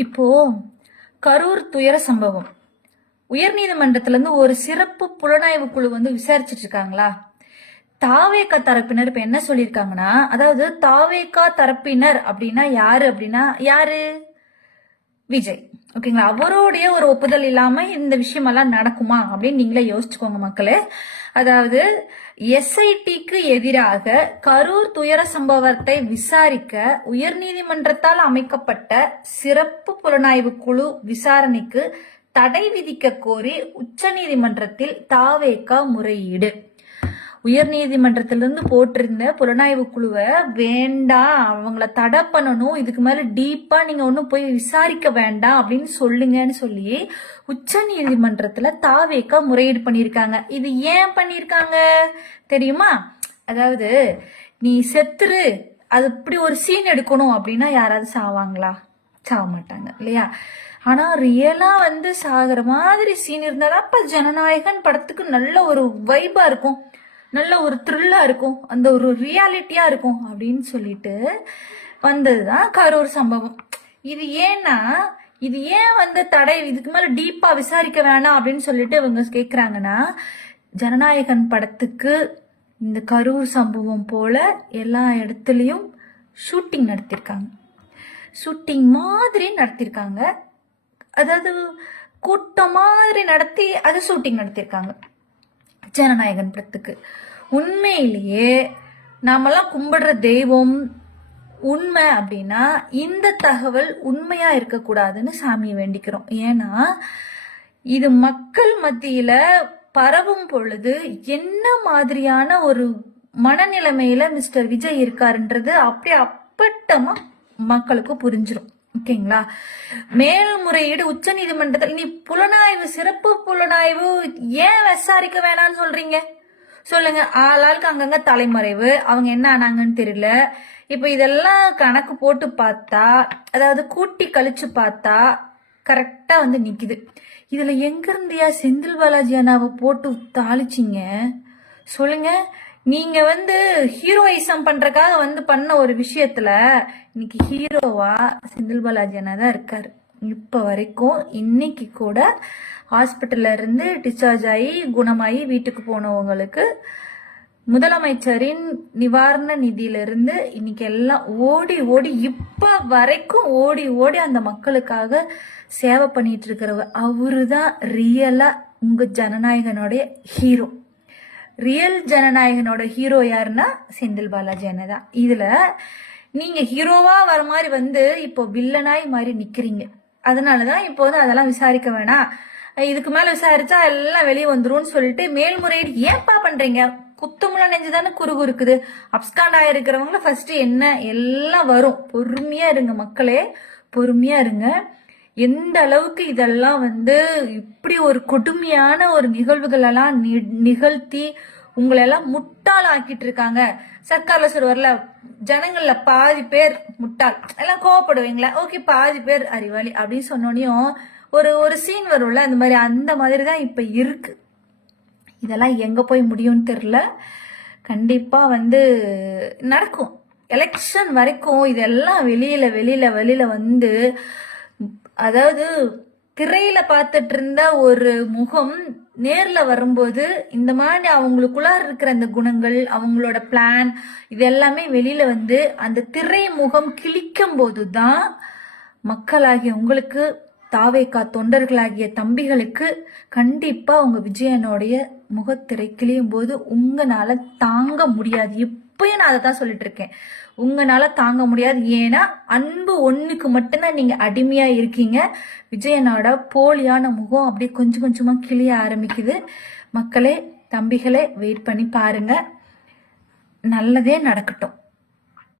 இப்போ கரூர் துயர சம்பவம். உயர்நீதிமன்றத்துல இருந்து ஒரு சிறப்பு புலனாய்வு குழு வந்து விசாரிச்சிட்டு இருக்காங்களா? தாவேக்கா தரப்பினர் இப்ப என்ன சொல்லியிருக்காங்கன்னா அதாவது தாவேக்கா தரப்பினர் அப்படின்னா யாரு அப்படின்னா யாரு? விஜய். ஓகேங்களா? அவருடைய ஒரு ஒப்புதல் இல்லாம இந்த விஷயமெல்லாம் நடக்குமா? அப்படின்னு நீங்களே யோசிச்சுக்கோங்க மக்களே. அதாவது எஸ்ஐடிக்கு எதிராக கரூர் துயர சம்பவத்தை விசாரிக்க உயர்நீதிமன்றத்தால் அமைக்கப்பட்ட சிறப்பு புலனாய்வு குழு விசாரணைக்கு தடை விதிக்க கோரி உச்சநீதிமன்றத்தில் தாவேக்கா முறையீடு. உயர்நீதிமன்றத்திலிருந்து போட்டிருந்த புலனாய்வு குழுவை வேண்டாம் அவங்கள தடை பண்ணணும் இதுக்கு மேல டீப்பா நீங்க ஒன்றும் போய் விசாரிக்க வேண்டாம் அப்படின்னு சொல்லுங்கன்னு சொல்லி உச்ச நீதிமன்றத்துல தாவேக்கா முறையீடு பண்ணியிருக்காங்க. இது ஏன் பண்ணியிருக்காங்க? தெரியுமா? அதாவது நீ செத்துரு அது இப்படி ஒரு சீன் எடுக்கணும் அப்படின்னா யாராவது சாவாங்களா? சாக மாட்டாங்க இல்லையா? ஆனா ரியலா வந்து சாகிற மாதிரி சீன் இருந்தாதான் அப்ப ஜனநாயகன் படத்துக்கு நல்ல ஒரு வைபா இருக்கும். நல்ல ஒரு த்ரில்லாக இருக்கும். அந்த ஒரு ரியாலிட்டியாக இருக்கும் அப்படின்னு சொல்லிட்டு வந்தது தான் கரூர் சம்பவம். இது ஏன்னா இது ஏன் வந்து தடை இதுக்கு மேலே டீப்பாக விசாரிக்க வேணாம் அப்படின்னு சொல்லிட்டு இவங்க கேட்குறாங்கன்னா ஜனநாயகன் படத்துக்கு இந்த கரூர் சம்பவம் போல எல்லா இடத்துலையும் ஷூட்டிங் நடத்தியிருக்காங்க ஷூட்டிங் மாதிரி நடத்தியிருக்காங்க அதாவது கூட்டம் மாதிரி நடத்தி அது ஷூட்டிங் நடத்தியிருக்காங்க ஜனநாயகன் படத்துக்கு. உண்மையிலேயே நாமெல்லாம் கும்பிடுற தெய்வம் உண்மை அப்படின்னா இந்த தகவல் உண்மையா இருக்கக்கூடாதுன்னு சாமியை வேண்டிக்கிறோம். ஏன்னா இது மக்கள் மத்தியில பரவும் பொழுது என்ன மாதிரியான ஒரு மனநிலைமையில மிஸ்டர் விஜய் இருக்காருன்றது அப்படியே அப்பட்டமா மக்களுக்கு புரிஞ்சிடும் ஓகேங்களா? மேல்முறையீடு உச்ச நீதிமன்றத்தில் நீ புலனாய்வு சிறப்பு புலனாய்வு ஏன் விசாரிக்க வேணாம்னு சொல்றீங்க? சொல்லுங்க. ஆளாளுக்கு அங்கங்க தலைமறைவு. அவங்க என்ன ஆனாங்கன்னு தெரியல. இப்ப இதெல்லாம் கணக்கு போட்டு பார்த்தா அதாவது கூட்டி கழிச்சு பார்த்தா கரெக்டா வந்து நிக்குது. இதுல எங்க இருந்தியா செந்தில் பாலாஜி அண்ணாவை போட்டு தாளிச்சிங்க? சொல்லுங்க. நீங்க வந்து ஹீரோயிசம் பண்றதுக்காக வந்து பண்ண ஒரு விஷயத்துல இன்னைக்கு ஹீரோவா செந்தில் பாலாஜி அண்ணா தான் இருக்காரு. இப்ப வரைக்கும் இன்னைக்கு கூட ஹாஸ்பிட்டல்ல இருந்து டிஸ்சார்ஜ் ஆகி குணமாகி வீட்டுக்கு போனவங்களுக்கு முதலமைச்சரின் நிவாரண நிதியிலிருந்து இன்னைக்கு எல்லாம் ஓடி ஓடி இப்ப வரைக்கும் ஓடி ஓடி அந்த மக்களுக்காக சேவை பண்ணிட்டு இருக்கிறவர். அவரு தான் ரியலா உங்க ஜனநாயகனுடைய ஹீரோ ரியல் ஜனநாயகனோட ஹீரோ யாருன்னா செந்தில் பாலாஜி அண்ணன் தான். இதுல நீங்க ஹீரோவா வர மாதிரி வந்து இப்போ வில்லனாய் மாதிரி நிக்கிறீங்க. அதனாலதான் இப்போ வந்து அதெல்லாம் விசாரிக்க வேணாம். இதுக்கு மேல விசாரிச்சா எல்லாம் வெளியே வந்துரும்னு சொல்லிட்டு மேல்முறையீடு ஏன்பா பண்றீங்க? குத்தமுள்ள நெஞ்சு தானே குறுகு இருக்குது. அப்ஸ்காண்ட் ஆயிருக்கிறவங்கள ஃபர்ஸ்ட் என்ன? எல்லாம் வரும். பொறுமையா இருங்க மக்களே. பொறுமையா இருங்க. எந்த அளவுக்கு இதெல்லாம் வந்து இப்படி ஒரு கொடுமையான ஒரு நிகழ்வுகள் எல்லாம் நி- நிகழ்த்தி உங்களெல்லாம் முட்டாள் ஆக்கிட்டு இருக்காங்க. சர்க்கார்ல சொல்லுவார்ல ஜனங்கள்ல பாதி பேர் முட்டாள். எல்லாம் கோவப்படுவீங்களா? ஓகே பாதி பேர் அறிவாளி. அப்படின்னு சொன்னோடனையும் ஒரு ஒரு சீன் வரும்ல அந்த மாதிரி அந்த மாதிரி தான் இப்ப இருக்கு. இதெல்லாம் எங்க போய் முடியும்னு தெரியல. கண்டிப்பா வந்து நடக்கும். எலெக்ஷன் வரைக்கும் இதெல்லாம் வெளியில வெளியில வெளியில வந்து அதாவது திரையில பார்த்துட்டு இருந்த ஒரு முகம் நேர்ல வரும்போது இந்த மாதிரி அவங்களுக்குள்ளார் இருக்கிற அந்த குணங்கள் அவங்களோட பிளான் இது எல்லாமே வெளியில வந்து அந்த திரை முகம் கிழிக்கும் போதுதான் மக்களாகிய உங்களுக்கு தாவேக்கா தொண்டர்களாகிய தம்பிகளுக்கு கண்டிப்பா உங்க விஜயனுடைய முகத்திரை கிளியும் போது உங்களால தாங்க முடியாது. இப்பயும் நான் அதை தான் சொல்லிட்டு இருக்கேன் உங்களால தாங்க முடியாது. ஏன்னா அன்பு ஒண்ணுக்கு மட்டும்தான் நீங்க அடிமையா இருக்கீங்க. விஜயனோட போலியான முகம் அப்படியே கொஞ்சம் கொஞ்சமா கிளிய ஆரம்பிக்குது. மக்களே தம்பிகளே வெயிட் பண்ணி பாருங்க. நல்லதே நடக்கட்டும்.